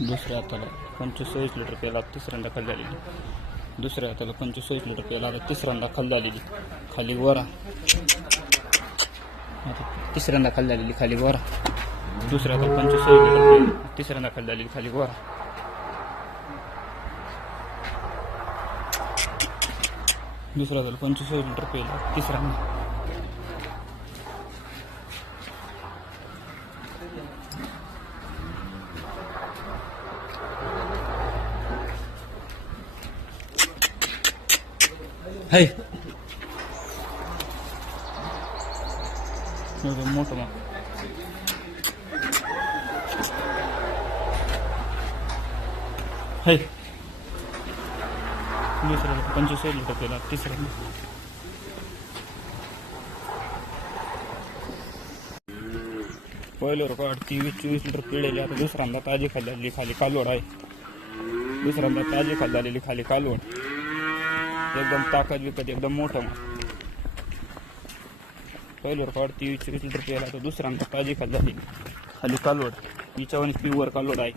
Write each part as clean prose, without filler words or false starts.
दुसऱ्या हाताला 25 लिटर पेला तिसऱ्यांदा खाली झालेली. दुसऱ्या हाताला 25 लिटर पेला तिसऱ्यांदा खाली झालेली. खाली वरा आता तिसऱ्यांदा खाली झालेली. खाली वरा. दुसऱ्या हाताला 25 लिटर पेला तिसऱ्यांदा खाली झालेली. खाली वरा. दुसऱ्या हाताला 25 लिटर पेला तिसऱ्यांदा. हाय मोठं मग हाय दुसऱ्याला 25 लिटर पेला तिसऱ्यांदा. पहिलं रेकॉर्ड 23-24 लिटर पिळलेली. आता दुसऱ्यांदा ताजी खाली झालेली. खाली कालवड आहे. दुसऱ्यांदा ताजी खाली झालेली. खाली कालवड. एकदम ताकद विकत एकदम मोठं मग. पहिलं रेकॉर्ड 23-24 लिटर पिळाला. तर दुसऱ्यांदा ताजी खाली झालेली. खाली कालवड. हिच्यावर प्युअर कालवड आहे.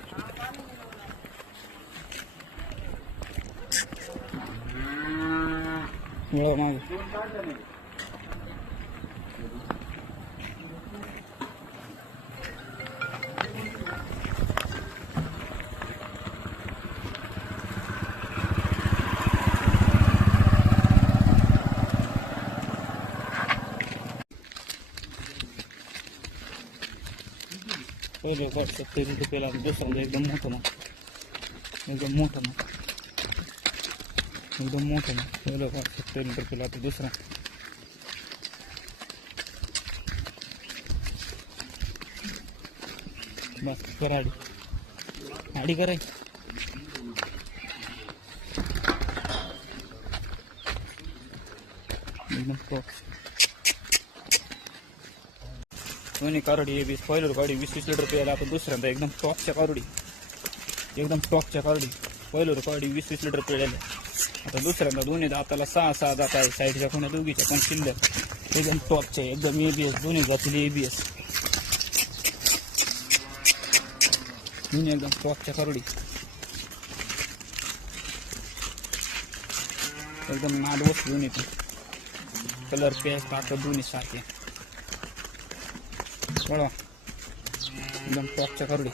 पहिले 70 लिटर पेला. दुसऱ्यांदा एकदम मोठं मग. एकदम मोठं मग. एकदम मोठं मग. पहिलं 70 लिटर पेला. आता दुसरा बस करा आडी कराय. एकदम दोन्ही कारोडी हे 20 पहिलं गाडी 20-20 लिटर प्यायला. आता दुसऱ्यांदा एकदम टॉपच्या कारोडी. एकदम टॉपच्या कारोडी. पहिलं गाडी 20-20 लिटर पिळाले. आता दुसऱ्यांदा दोन्ही दाताला 6-6 दात आहे. साईडच्या कोणा दोघीच्या पण शिल्लक एकदम टॉपच्या. एकदम ABS दोन्ही जातील ABS. दोन्ही एकदम टॉपच्या कारोडी. एकदम नाद वस्तू दोन्ही पण. कलर पेस्ट ताकद दोन्ही सारखे. एकदम टॉपच्या कारोडी.